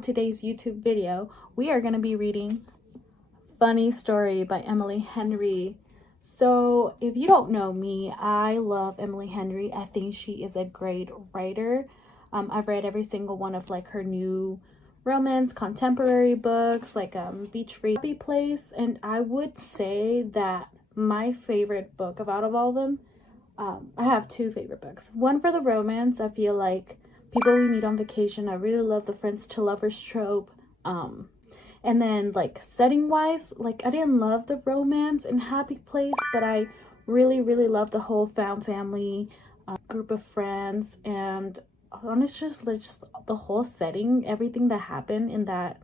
on today's YouTube video, we are going to be reading Funny Story by Emily Henry. So if you don't know me, I love Emily Henry. I think she is a great writer. I've read every single one of like her new romance contemporary books, like Beach Read, Happy Place, and I would say that my favorite book out of all of them, I have two favorite books. One for the romance. I feel like People We Meet on Vacation. I really love the friends to lovers trope. And then like setting wise, like I didn't love the romance in Happy Place, but I really love the whole found family group of friends, and honestly just the whole setting, everything that happened in that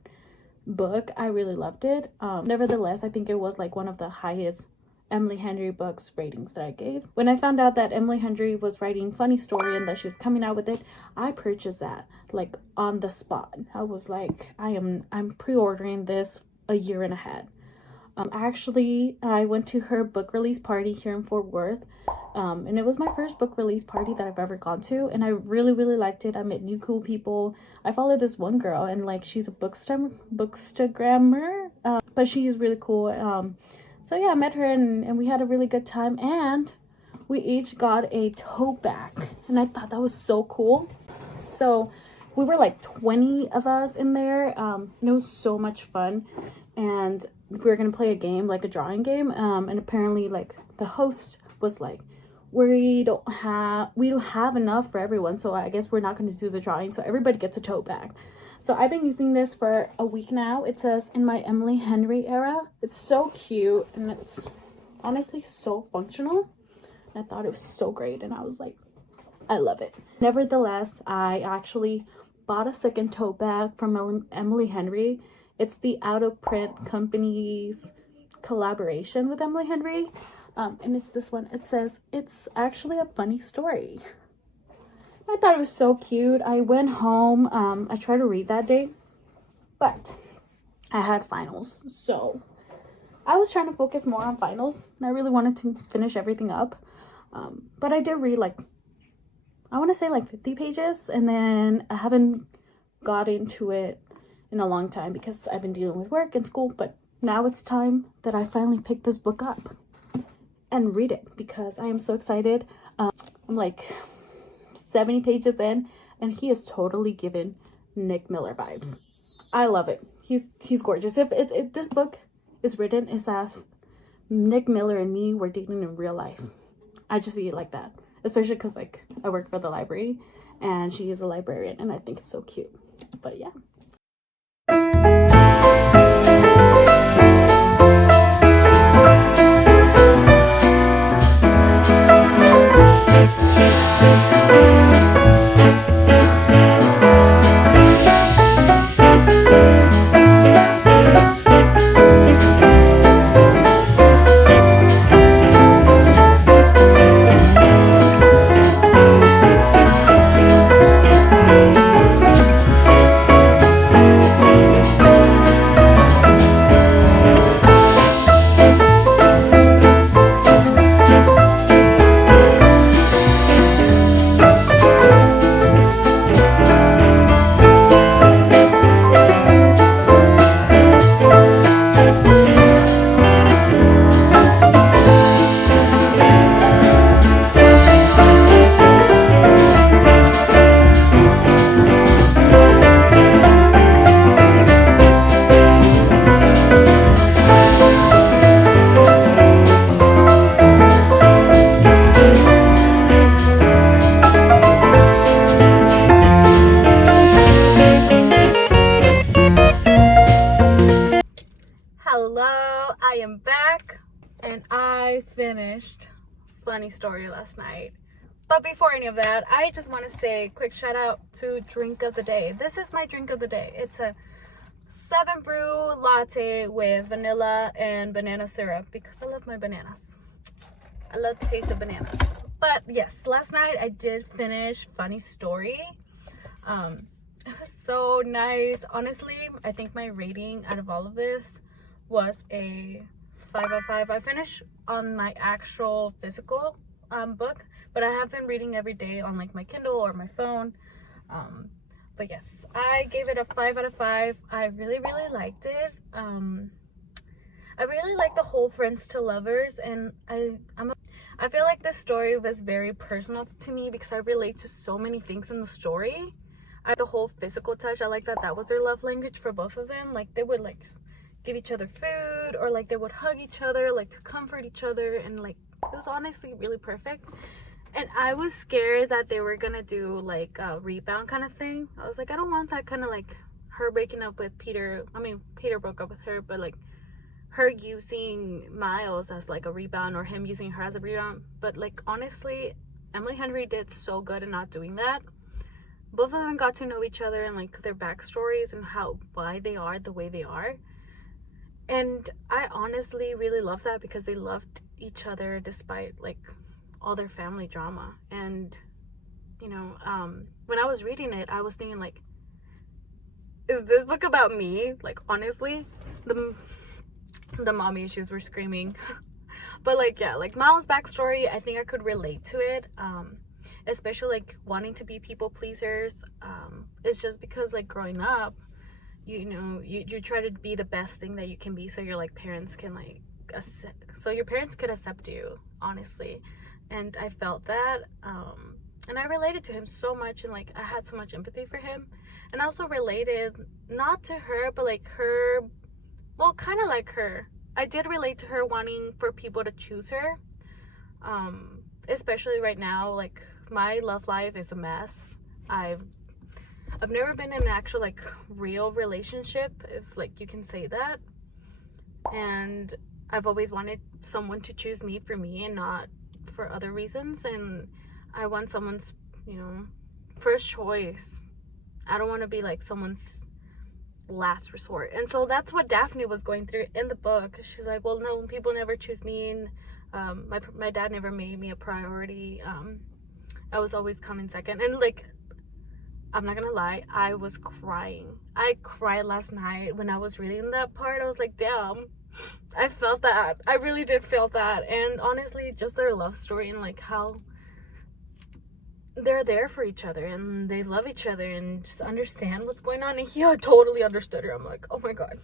book, I really loved it. Nevertheless, I think it was like one of the highest Emily Henry books ratings that I gave. When I found out that Emily Henry was writing Funny Story and that she was coming out with it, I purchased that like on the spot. I was like, I'm pre-ordering this a year and ahead. Actually, I went to her book release party here in Fort Worth, and it was my first book release party that I've ever gone to, and I really liked it. I met new cool people. I followed this one girl, and like she's a bookstagrammer, but she is really cool. So yeah, I met her and we had a really good time, and we each got a tote bag, and I thought that was so cool. So we were like 20 of us in there, and it was so much fun, and we were gonna play a game, like a drawing game, and apparently like the host was like, we don't have enough for everyone, so I guess we're not going to do the drawing, so everybody gets a tote bag. So I've been using this for a week now. It says in my Emily Henry era. It's so cute, and it's honestly so functional. I thought it was so great, and I was like, I love it. Nevertheless, I actually bought a second tote bag from Emily Henry. It's the Out of Print Company's collaboration with Emily Henry. And it's this one. It says, it's actually a funny story. I thought it was so cute. I went home. I tried to read that day, but I had finals. So I was trying to focus more on finals, and I really wanted to finish everything up. But I did read like, I want to say like 50 pages, and then I haven't got into it in a long time because I've been dealing with work and school. But now it's time that I finally pick this book up and read it because I am so excited. I'm like 70 pages in, and he is totally given Nick Miller vibes. I love it. He's gorgeous. If this book is written as if Nick Miller and me were dating in real life, I just see it like that. Especially because like I work for the library, and she is a librarian, and I think it's so cute. But yeah. I am back, and I finished Funny Story last night. But before any of that, I just want to say a quick shout out to Drink of the Day. This is my drink of the day. It's a 7 brew latte with vanilla and banana syrup because I love my bananas. I love the taste of bananas. But yes, last night I did finish Funny Story. It was so nice. Honestly, I think my rating out of all of this was a 5 out of 5. I finished on my actual physical book, but I have been reading every day on like my Kindle or my phone. But yes, I gave it a 5 out of 5. I really liked it. I really like the whole friends to lovers, and I feel like this story was very personal to me because I relate to so many things in the story. The whole physical touch, I like that was their love language for both of them. Like they would like give each other food, or like they would hug each other, like to comfort each other, and like it was honestly really perfect. And I was scared that they were gonna do like a rebound kind of thing. I was like, I don't want that kind of like her breaking up with Peter. I mean, Peter broke up with her, but like her using Miles as like a rebound, or him using her as a rebound. But like honestly, Emily Henry did so good in not doing that. Both of them got to know each other and like their backstories and why they are the way they are. And I honestly really love that because they loved each other despite like all their family drama. And you know, when I was reading it, I was thinking like, is this book about me? Like honestly, the mommy issues were screaming. But like, yeah, like Miles' backstory, I think I could relate to it, especially like wanting to be people pleasers. It's just because like growing up, you know, you try to be the best thing that you can be, so your like parents can like so your parents could accept you, honestly. And I felt that, and I related to him so much, and like I had so much empathy for him. And I also related not to her, but like her, well, kind of like her. I did relate to her wanting for people to choose her, especially right now. Like my love life is a mess. I've never been in an actual like real relationship, if like you can say that. And I've always wanted someone to choose me for me and not for other reasons. And I want someone's, you know, first choice. I don't want to be like someone's last resort. And so that's what Daphne was going through in the book. She's like, well, no, people never choose me, and my dad never made me a priority. I was always coming second. And like, I'm not gonna lie, I was crying. I cried last night when I was reading that part. I was like, damn, I felt that. I really did feel that. And honestly, just their love story and like how they're there for each other and they love each other and just understand what's going on. And he totally understood her. I'm like, oh my god,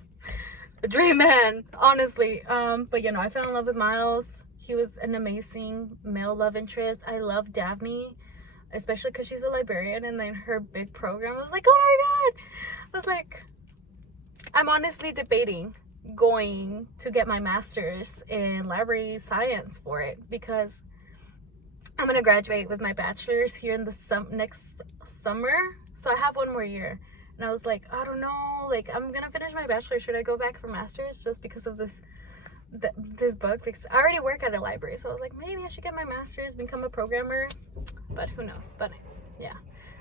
a dream man, honestly. But you know, I fell in love with Miles. He was an amazing male love interest. I love Daphne, especially because she's a librarian, and then her big program, I was like, oh my god. I was like, I'm honestly debating going to get my master's in library science for it, because I'm gonna graduate with my bachelor's here in the next summer, so I have one more year. And I was like, I don't know, like I'm gonna finish my bachelor's, should I go back for master's just because of this book? Because I already work at a library, so I was like, maybe I should get my master's, become a programmer, but who knows. But yeah,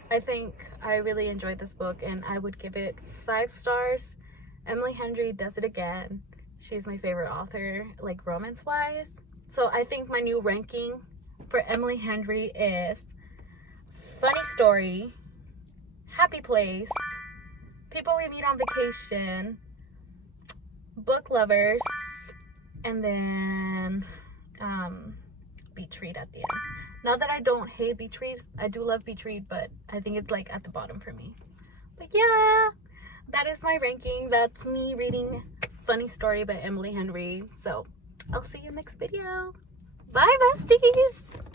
I think I really enjoyed this book, and I would give it 5 stars. Emily Henry does it again. She's my favorite author, like romance wise. So I think my new ranking for Emily Henry is Funny Story, Happy Place, People We Meet on Vacation, Book Lovers, and then Beach Read at the end. Not that I don't hate Beach Read, I do love Beach Read, but I think it's like at the bottom for me. But yeah, that is my ranking. That's me reading Funny Story by Emily Henry. So I'll see you next video. Bye, besties.